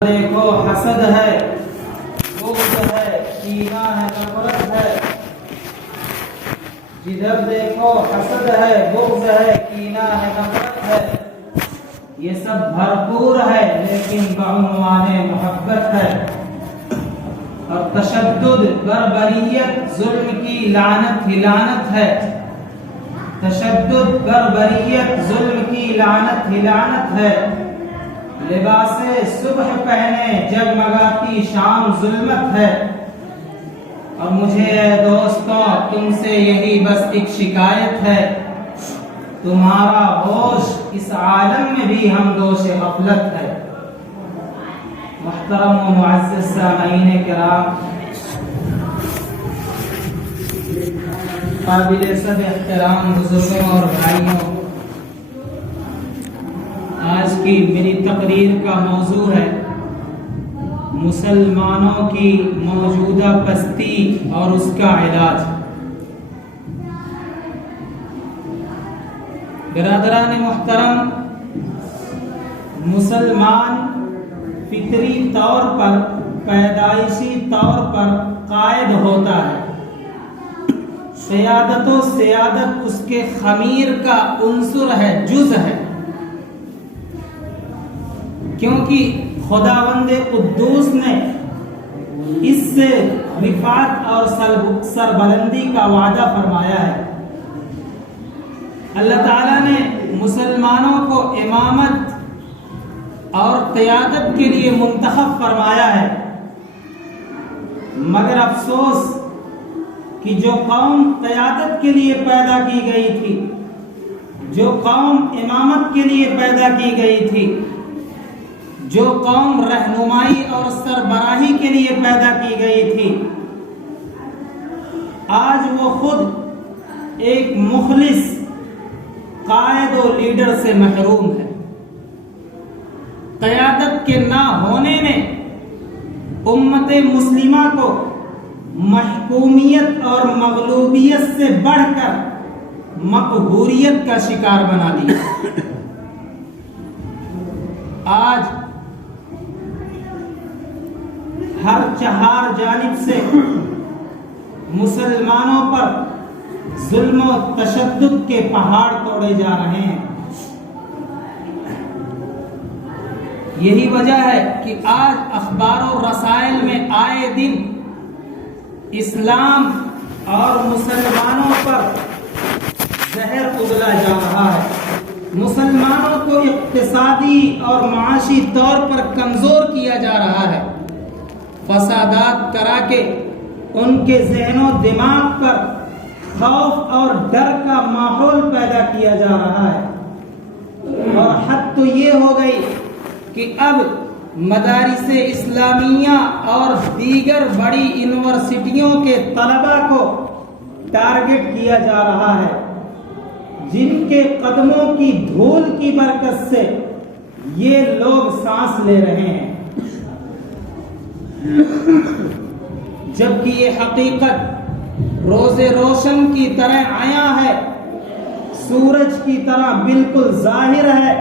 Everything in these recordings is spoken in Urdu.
دیکھو حسد ہے، بغض ہے، کینہ ہے، نفرت ہے. جدھر دیکھو حسد ہے، بغض ہے، کینہ ہے، نفرت ہے. یہ سب بھرپور ہے لیکن بعنوان محبت ہے. اور تشدد، بربریت، ظلم کی لعنت ہی لعنت ہے. تشدد، بربریت، ظلم کی لعنت ہی لعنت ہے. لباس صبح پہنے جگمگاتی شام ظلمت ہے. اور مجھے اے دوستوں تم سے یہی بس ایک شکایت ہے، تمہارا ہوش اس عالم میں بھی ہم دوش غفلت ہے. محترم و معزز سامعین کرام، قابل سب احترام بزرگوں اور بھائیوں، آج کی میری تقریر کا موضوع ہے مسلمانوں کی موجودہ پستی اور اس کا علاج. برادران محترم، مسلمان فطری طور پر، پیدائشی طور پر قائد ہوتا ہے. قیادت و سیادت اس کے خمیر کا عنصر ہے، جز ہے، کیونکہ خداوند قدوس نے اس سے رفعت اور سربلندی کا وعدہ فرمایا ہے. اللہ تعالیٰ نے مسلمانوں کو امامت اور قیادت کے لیے منتخب فرمایا ہے. مگر افسوس کہ جو قوم قیادت کے لیے پیدا کی گئی تھی، جو قوم امامت کے لیے پیدا کی گئی تھی، جو قوم رہنمائی اور سربراہی کے لیے پیدا کی گئی تھی، آج وہ خود ایک مخلص قائد و لیڈر سے محروم ہے. قیادت کے نہ ہونے نے امت مسلمہ کو محکومیت اور مغلوبیت سے بڑھ کر مقہوریت کا شکار بنا دیا. آج ہر چہار جانب سے مسلمانوں پر ظلم و تشدد کے پہاڑ توڑے جا رہے ہیں. یہی وجہ ہے کہ آج اخبار و رسائل میں آئے دن اسلام اور مسلمانوں پر زہر اگلا جا رہا ہے. مسلمانوں کو اقتصادی اور معاشی طور پر کمزور کیا جا رہا ہے. فسادات کرا کے ان کے ذہن و دماغ پر خوف اور ڈر کا ماحول پیدا کیا جا رہا ہے. اور حد تو یہ ہو گئی کہ اب مدارس اسلامیہ اور دیگر بڑی یونیورسٹیوں کے طلباء کو ٹارگٹ کیا جا رہا ہے، جن کے قدموں کی دھول کی برکت سے یہ لوگ سانس لے رہے ہیں. جبکہ یہ حقیقت روز روشن کی طرح عیاں ہے، سورج کی طرح بالکل ظاہر ہے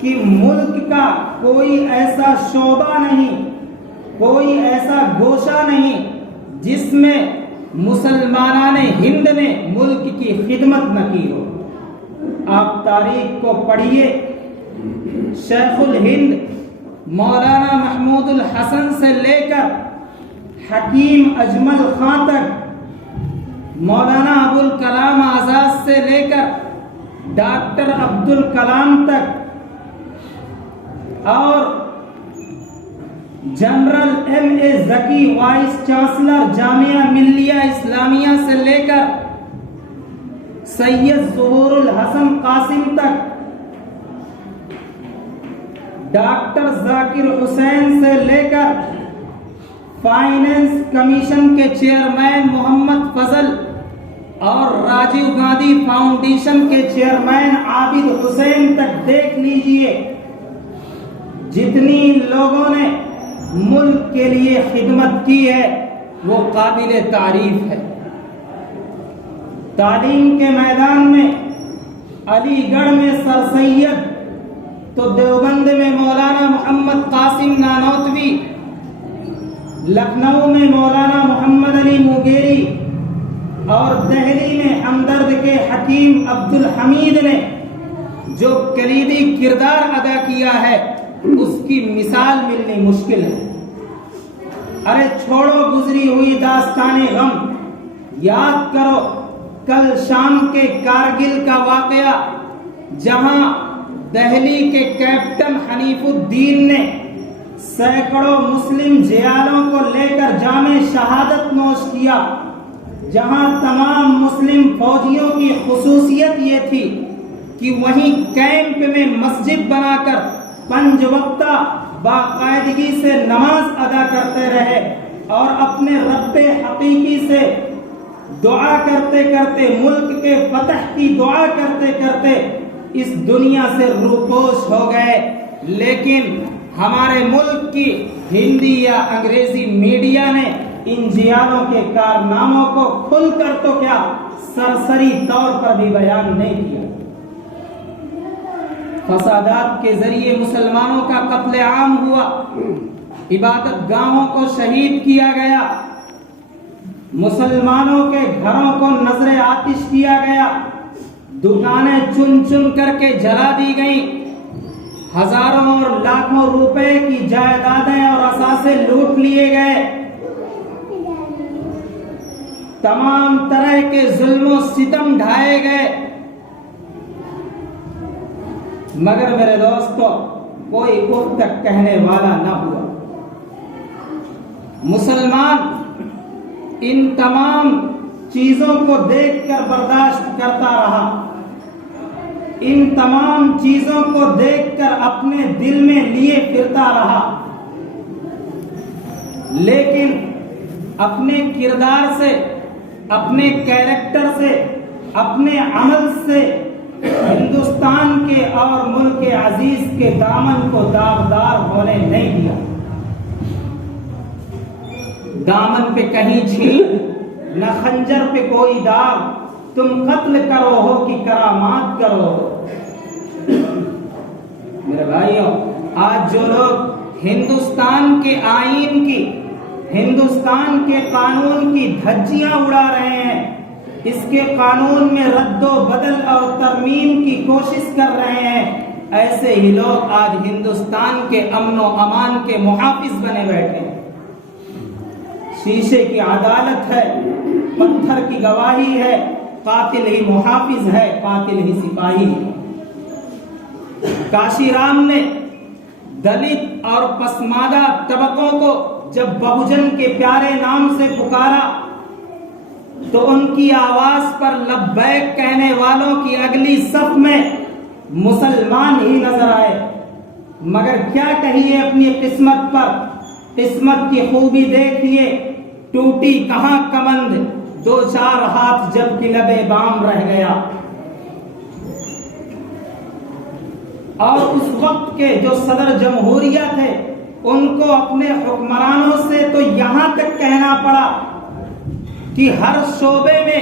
کہ ملک کا کوئی ایسا شعبہ نہیں، کوئی ایسا گوشہ نہیں جس میں مسلمانان ہند نے ملک کی خدمت نہ کی ہو. آپ تاریخ کو پڑھیے، شیخ الہند مولانا محمود الحسن سے لے کر حکیم اجمل خان تک، مولانا ابوالکلام آزاد سے لے کر ڈاکٹر عبدالکلام تک، اور جنرل ایم اے ذکی وائس چانسلر جامعہ ملیہ اسلامیہ سے لے کر سید ظہور الحسن قاسم تک، ڈاکٹر ذاکر حسین سے لے کر فائنینس کمیشن کے چیئرمین محمد فضل اور راجیو گاندھی فاؤنڈیشن کے چیئرمین عابد حسین تک دیکھ لیجئے. جتنی لوگوں نے ملک کے لیے خدمت کی ہے وہ قابل تعریف ہے. تعلیم کے میدان میں علی گڑھ میں سر سید تو دیوبند میں مولانا محمد قاسم نانوتوی، لکھنؤ میں مولانا محمد علی موگیری اور دہلی میں ہمدرد کے حکیم عبد الحمید نے جو کلیدی کردار ادا کیا ہے اس کی مثال ملنی مشکل ہے۔ ارے چھوڑو گزری ہوئی داستان غم، یاد کرو کل شام کے کارگل کا واقعہ، جہاں دہلی کے کیپٹن حنیف الدین نے سینکڑوں مسلم جیالوں کو لے کر جام شہادت نوش کیا، جہاں تمام مسلم فوجیوں کی خصوصیت یہ تھی کہ وہیں کیمپ میں مسجد بنا کر 5 وقتہ باقاعدگی سے نماز ادا کرتے رہے اور اپنے رب حقیقی سے دعا کرتے کرتے، ملک کے فتح کی دعا کرتے کرتے اس دنیا سے روپوش ہو گئے۔ لیکن ہمارے ملک کی ہندی یا انگریزی میڈیا نے ان جیالوں کے کارناموں کو کھل کر تو کیا سرسری طور پر بھی بیان نہیں کیا۔ فسادات کے ذریعے مسلمانوں کا قتل عام ہوا، عبادت گاہوں کو شہید کیا گیا، مسلمانوں کے گھروں کو نذر آتش کیا گیا، دکانیں چن چن کر کے جلا دی گئیں، ہزاروں اور لاکھوں روپے کی جائیدادیں اور اثاثے لوٹ لیے گئے، تمام طرح کے ظلم و ستم ڈھائے گئے، مگر میرے دوستو کوئی اٹھ تک کہنے والا نہ ہوا۔ مسلمان ان تمام چیزوں کو دیکھ کر برداشت کرتا رہا، ان تمام چیزوں کو دیکھ کر اپنے دل میں لیے پھرتا رہا، لیکن اپنے کردار سے، اپنے کیریکٹر سے، اپنے عمل سے ہندوستان کے اور ملک عزیز کے دامن کو داغدار ہونے نہیں دیا۔ دامن پہ کہیں چھین، نہ خنجر پہ کوئی داغ، تم قتل کرو ہو کہ کرامات کرو ہو۔ میرے بھائیوں، آج جو لوگ ہندوستان کے آئین کی، ہندوستان کے قانون کی دھجیاں اڑا رہے ہیں، اس کے قانون میں رد و بدل اور ترمیم کی کوشش کر رہے ہیں، ایسے ہی لوگ آج ہندوستان کے امن و امان کے محافظ بنے بیٹھے ہیں۔ شیشے کی عدالت ہے، پتھر کی گواہی ہے، قاتل ہی محافظ ہے، قاتل ہی سپاہی ہے۔ کاشی رام نے دلت اور پسماندہ طبقوں کو جب بہوجن کے پیارے نام سے پکارا تو ان کی آواز پر لبیک کہنے والوں کی اگلی صف میں مسلمان ہی نظر آئے، مگر کیا کہیے اپنی قسمت پر، قسمت کی خوبی دیکھیے، ٹوٹی کہاں کمند، 2-4 ہاتھ جب کہ لبے بام رہ گیا۔ اور اس وقت کے جو صدر جمہوریہ تھے ان کو اپنے حکمرانوں سے تو یہاں تک کہنا پڑا کہ ہر شعبے میں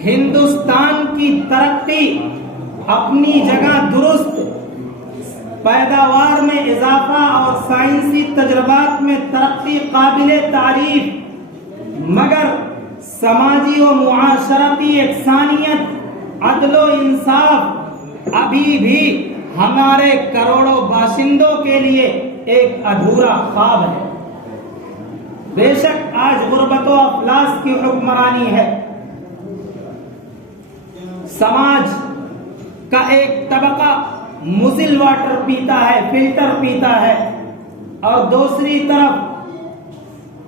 ہندوستان کی ترقی اپنی جگہ درست، پیداوار میں اضافہ اور سائنسی تجربات میں ترقی قابل تعریف، مگر سماجی و معاشرتی یکسانیت، عدل و انصاف ابھی بھی ہمارے کروڑوں باشندوں کے لیے ایک ادھورا خواب ہے۔ بے شک آج غربت و افلاس کی حکمرانی ہے، سماج کا ایک طبقہ مزل واٹر پیتا ہے، فلٹر پیتا ہے، اور دوسری طرف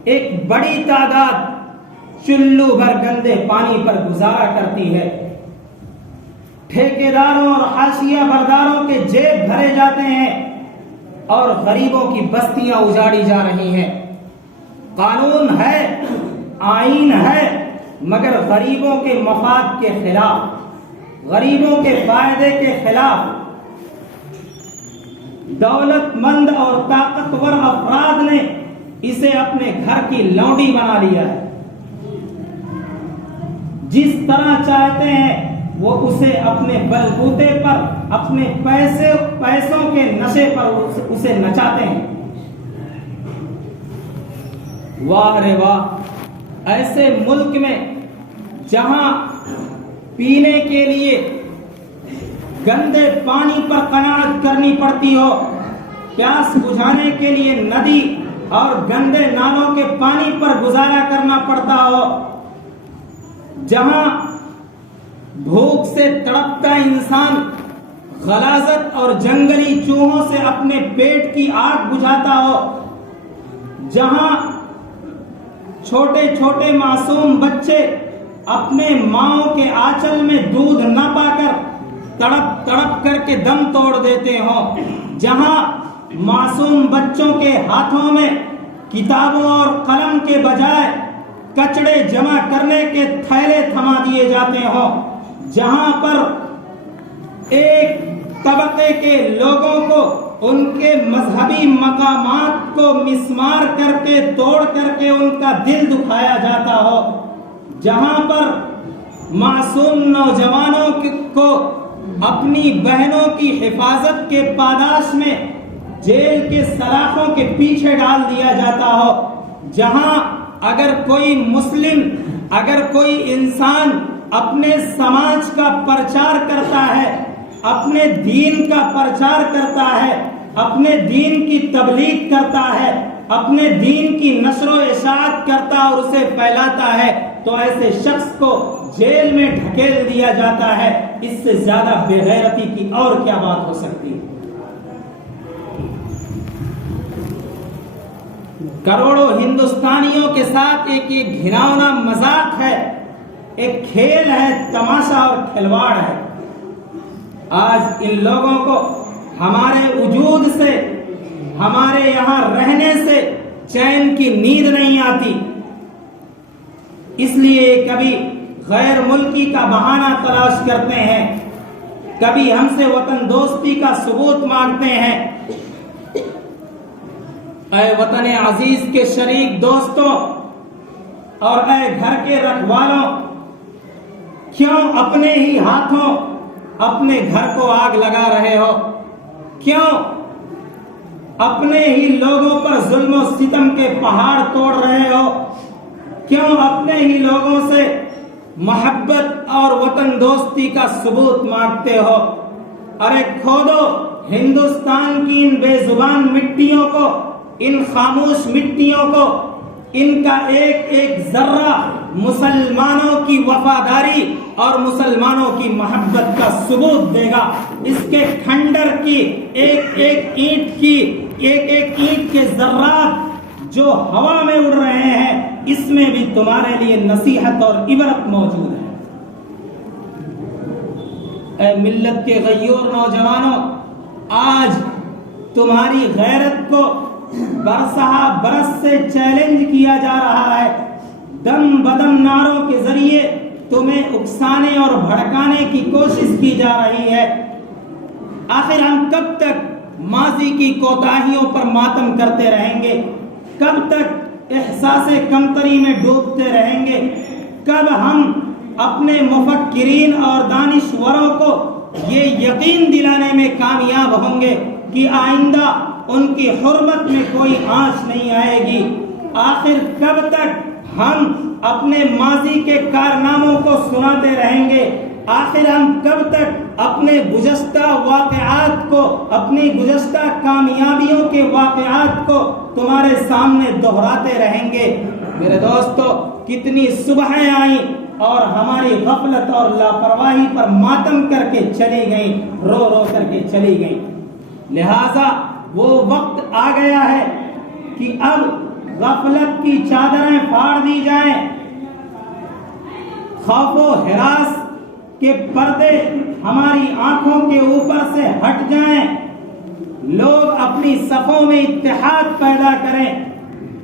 ایک بڑی تعداد چلو بھر گندے پانی پر گزارا کرتی ہے۔ ٹھیکیداروں اور حاشیہ برداروں کے جیب بھرے جاتے ہیں اور غریبوں کی بستیاں اجاڑی جا رہی ہیں۔ قانون ہے، آئین ہے، مگر غریبوں کے مفاد کے خلاف، غریبوں کے فائدے کے خلاف۔ دولت مند اور طاقتور افراد نے اسے اپنے گھر کی لونڈی بنا لیا ہے، جس طرح چاہتے ہیں وہ اسے اپنے بلبوتے پر، اپنے پیسوں کے نشے پر اسے نچاتے ہیں۔ واہ رے واہ، ایسے ملک میں جہاں پینے کے لیے گندے پانی پر قناعت کرنی پڑتی ہو، پیاس بجھانے کے لیے ندی اور گندے نالوں کے پانی پر گزارا کرنا پڑتا ہو، جہاں بھوک سے تڑپتا انسان غلاظت اور جنگلی چوہوں سے اپنے پیٹ کی آگ بجھاتا ہو، جہاں چھوٹے چھوٹے معصوم بچے اپنے ماؤں کے آنچل میں دودھ نہ پا کر تڑپ تڑپ کر کے دم توڑ دیتے ہوں، جہاں معصوم بچوں کے ہاتھوں میں کتابوں اور قلم کے بجائے کچڑے جمع کرنے کے تھیلے تھما دیے جاتے ہوں، جہاں پر ایک طبقے کے لوگوں کو ان کے مذہبی مقامات کو مسمار کر کے توڑ کر کے ان کا دل دکھایا جاتا ہو، جہاں پر معصوم نوجوانوں کو اپنی بہنوں کی حفاظت کے پاداش میں جیل کے سلاخوں کے پیچھے ڈال دیا جاتا ہو، جہاں اگر کوئی مسلم، اگر کوئی انسان اپنے سماج کا پرچار کرتا ہے، اپنے دین کا پرچار کرتا ہے، اپنے دین کی تبلیغ کرتا ہے، اپنے دین کی نشر و اشاعت کرتا اور اسے پھیلاتا ہے، تو ایسے شخص کو جیل میں ڈھکیل دیا جاتا ہے۔ اس سے زیادہ بے غیرتی کی اور کیا بات ہو سکتی ہے؟ کروڑوں ہندوستانیوں کے ساتھ ایک گھناؤنا مذاق ہے، ایک کھیل ہے، تماشا اور کھلواڑ ہے۔ آج ان لوگوں کو ہمارے وجود سے، ہمارے یہاں رہنے سے چین کی نیند نہیں آتی، اس لیے کبھی غیر ملکی کا بہانہ تلاش کرتے ہیں، کبھی ہم سے وطن دوستی کا ثبوت مانگتے ہیں۔ اے وطن عزیز کے شریک دوستوں اور اے گھر کے رکھوالوں، کیوں اپنے ہی ہاتھوں اپنے گھر کو آگ لگا رہے ہو؟ کیوں اپنے ہی لوگوں پر ظلم و ستم کے پہاڑ توڑ رہے ہو؟ کیوں اپنے ہی لوگوں سے محبت اور وطن دوستی کا ثبوت مانگتے ہو؟ ارے کھودو ہندوستان کی ان بے زبان مٹیوں کو، ان خاموش مٹیوں کو، ان کا ایک ایک ذرہ مسلمانوں کی وفاداری اور مسلمانوں کی محبت کا ثبوت دے گا۔ اس کے کھنڈر کی ایک ایک اینٹ کی، ایک ایک اینٹ کے ذرات جو ہوا میں اڑ رہے ہیں، اس میں بھی تمہارے لیے نصیحت اور عبرت موجود ہے۔ اے ملت کے غیور نوجوانوں، آج تمہاری غیرت کو برسہ برس سے چیلنج کیا جا رہا ہے، دم بدم نعروں کے ذریعے تمہیں اکسانے اور بھڑکانے کی کوشش کی جا رہی ہے۔ آخر ہم کب تک ماضی کی کوتاہیوں پر ماتم کرتے رہیں گے؟ کب تک احساس کمتری میں ڈوبتے رہیں گے؟ کب ہم اپنے مفکرین اور دانشوروں کو یہ یقین دلانے میں کامیاب ہوں گے کہ آئندہ ان کی حرمت میں کوئی آنچ نہیں آئے گی؟ آخر کب تک ہم اپنے ماضی کے کارناموں کو سناتے رہیں گے؟ آخر ہم کب تک اپنے گزشتہ واقعات کو، اپنی گزشتہ کامیابیوں کے واقعات کو تمہارے سامنے دہراتے رہیں گے؟ میرے دوستو، کتنی صبحیں آئیں اور ہماری غفلت اور لاپرواہی پر ماتم کر کے چلی گئیں، رو رو کر کے چلی گئیں۔ لہذا وہ وقت آ گیا ہے کہ اب غفلت کی چادریں پھاڑ دی جائیں، خوف و ہراس کے پردے ہماری آنکھوں کے اوپر سے ہٹ جائیں، لوگ اپنی صفوں میں اتحاد پیدا کریں،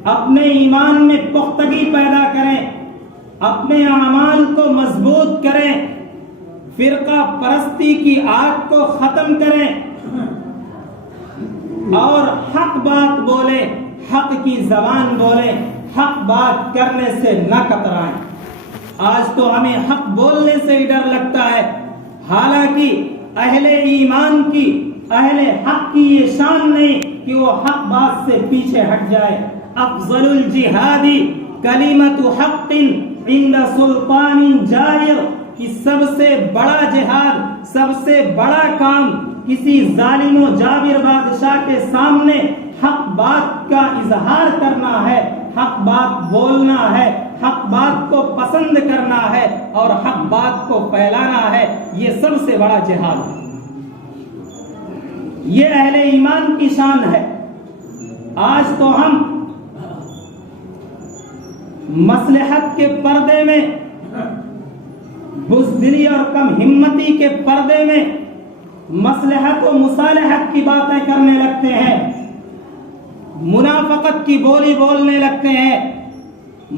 اپنے ایمان میں پختگی پیدا کریں، اپنے اعمال کو مضبوط کریں، فرقہ پرستی کی آگ کو ختم کریں اور حق بات بولیں، حق کی زبان بولیں، حق بات کرنے سے نہ کترائیں۔ آج تو ہمیں حق بولنے سے ہی ڈر لگتا ہے، حالانکہ اہل ایمان کی، اہل حق کی یہ شان نہیں کہ وہ حق بات سے پیچھے ہٹ جائے. افضل الجہاد کلمۃ حق عند سلطان جائر، کہ سب سے بڑا جہاد، سب سے بڑا کام کسی ظالم و جابر بادشاہ کے سامنے حق بات کا اظہار کرنا ہے، حق بات بولنا ہے، حق بات کو پسند کرنا ہے اور حق بات کو پھیلانا ہے. یہ سب سے بڑا جہاد ہے. یہ اہل ایمان کی شان ہے. آج تو ہم مصلحت کے پردے میں، بزدلی اور کم ہمتی کے پردے میں مصلحت و مصالحت کی باتیں کرنے لگتے ہیں، منافقت کی بولی بولنے لگتے ہیں،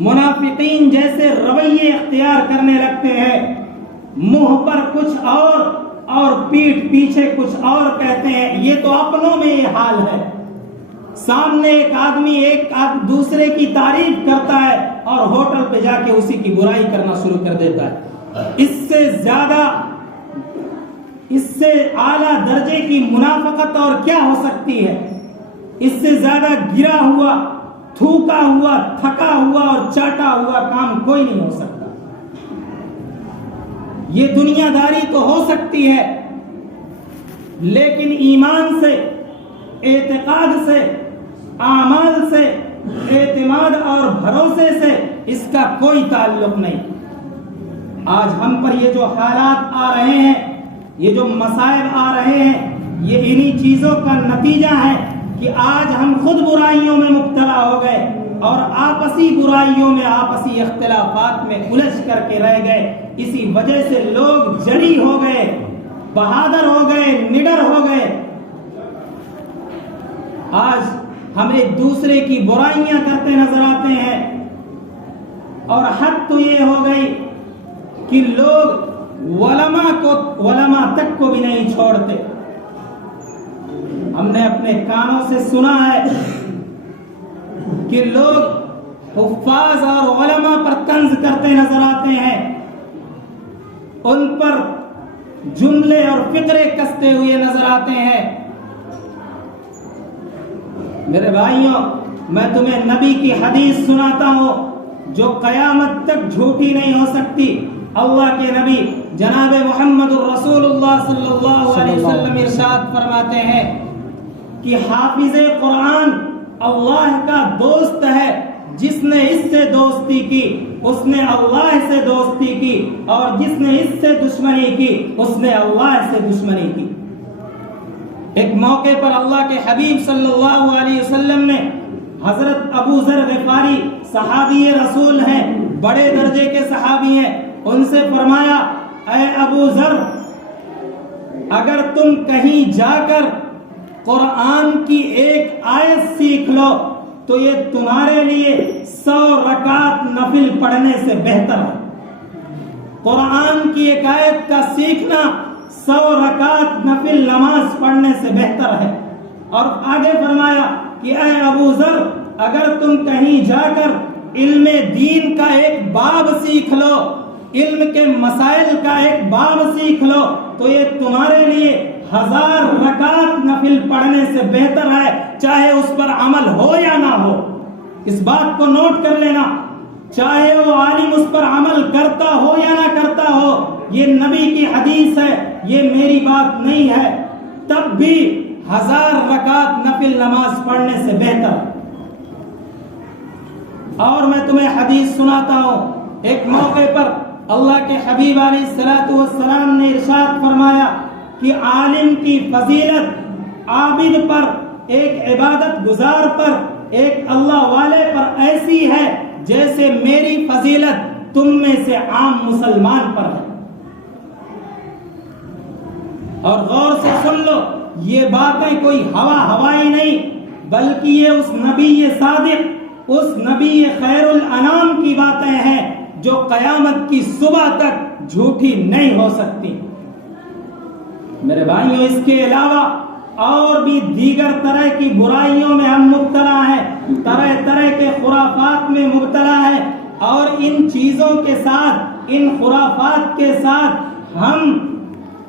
منافقین جیسے رویے اختیار کرنے لگتے ہیں، منہ پر کچھ اور پیٹھ پیچھے کچھ اور کہتے ہیں. یہ تو اپنوں میں یہ حال ہے. سامنے ایک آدمی دوسرے کی تعریف کرتا ہے اور ہوٹل پہ جا کے اسی کی برائی کرنا شروع کر دیتا ہے. اس سے اعلیٰ درجے کی منافقت اور کیا ہو سکتی ہے؟ اس سے زیادہ گرا ہوا، تھوکا ہوا، تھکا ہوا اور چاٹا ہوا کام کوئی نہیں ہو سکتا. یہ دنیا داری تو ہو سکتی ہے، لیکن ایمان سے، اعتقاد سے، اعمال سے، اعتماد اور بھروسے سے اس کا کوئی تعلق نہیں. آج ہم پر یہ جو حالات آ رہے ہیں، یہ جو مصائب آ رہے ہیں، یہ انہی چیزوں کا نتیجہ ہے کہ آج ہم خود برائیوں میں مبتلا ہو گئے اور آپسی برائیوں میں، آپسی اختلافات میں الجھ کر کے رہ گئے. اسی وجہ سے لوگ جری ہو گئے، بہادر ہو گئے، نڈر ہو گئے. آج ہم ایک دوسرے کی برائیاں کرتے نظر آتے ہیں اور حد تو یہ ہو گئی کہ لوگ علماء تک کو بھی نہیں چھوڑتے. ہم نے اپنے کانوں سے سنا ہے کہ لوگ حفاظ اور علماء پر طنز کرتے نظر آتے ہیں، ان پر جملے اور فقرے کستے ہوئے نظر آتے ہیں. میرے بھائیوں، میں تمہیں نبی کی حدیث سناتا ہوں جو قیامت تک جھوٹی نہیں ہو سکتی. اللہ کے نبی جناب محمد الرسول اللہ صلی اللہ علیہ وسلم ارشاد فرماتے ہیں کہ حافظ قرآن اللہ کا دوست ہے. جس نے اس سے دوستی کی اس نے اللہ سے دوستی کی، اور جس نے اس سے دشمنی کی اس نے اللہ سے دشمنی کی. ایک موقع پر اللہ کے حبیب صلی اللہ علیہ وسلم نے حضرت ابو ذر غفاری، صحابی رسول ہیں، بڑے درجے کے صحابی ہیں، ان سے فرمایا، اے ابو ذر، اگر تم کہیں جا کر قرآن کی ایک آیت سیکھ لو تو یہ تمہارے لیے 100 رکعت نفل پڑھنے سے بہتر ہے. قرآن کی ایک آیت کا سیکھنا 100 رکعت نفل نماز پڑھنے سے بہتر ہے. اور آگے فرمایا کہ اے ابو ذر، اگر تم کہیں جا کر علم دین کا ایک باب سیکھ لو، علم کے مسائل کا ایک باب سیکھ لو تو یہ تمہارے لیے 1000 رکعت نفل پڑھنے سے بہتر ہے، چاہے اس پر عمل ہو یا نہ ہو. اس بات کو نوٹ کر لینا، چاہے وہ عالم اس پر عمل کرتا ہو یا نہ کرتا ہو، یہ نبی کی حدیث ہے، یہ میری بات نہیں ہے، تب بھی 1000 رکعت نفل نماز پڑھنے سے بہتر. اور میں تمہیں حدیث سناتا ہوں. ایک موقع پر اللہ کے حبیب علیہ الصلوۃ والسلام نے ارشاد فرمایا کہ عالم کی فضیلت عابد پر، ایک عبادت گزار پر، ایک اللہ والے پر ایسی ہے جیسے میری فضیلت تم میں سے عام مسلمان پر ہے. اور غور سے سن لو، یہ باتیں کوئی ہوائی نہیں، بلکہ یہ اس نبی صادق، اس نبی خیر الانام کی باتیں ہیں جو قیامت کی صبح تک جھوٹی نہیں ہو سکتی. میرے بھائیوں، اس کے علاوہ اور بھی دیگر طرح کی برائیوں میں ہم مبتلا ہیں، طرح طرح کے خرافات میں مبتلا ہیں، اور ان چیزوں کے ساتھ، ان خرافات کے ساتھ ہم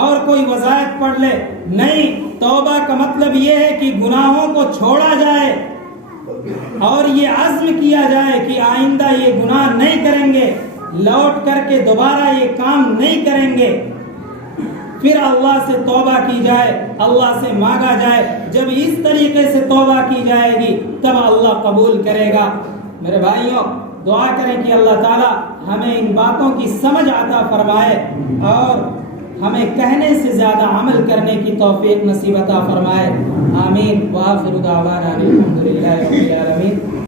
اور کوئی وظائف پڑھ لے. نہیں، توبہ کا مطلب یہ ہے کہ گناہوں کو چھوڑا جائے اور یہ عزم کیا جائے کہ آئندہ یہ گناہ نہیں کریں گے، لوٹ کر کے دوبارہ یہ کام نہیں کریں گے. پھر اللہ سے توبہ کی جائے، اللہ سے مانگا جائے. جب اس طریقے سے توبہ کی جائے گی تب اللہ قبول کرے گا. میرے بھائیوں، دعا کریں کہ اللہ تعالی ہمیں ان باتوں کی سمجھ عطا فرمائے اور ہمیں کہنے سے زیادہ عمل کرنے کی توفیق نصیب عطا فرمائے. آمین. وآخر دعوانا الحمدللہ رب العالمین.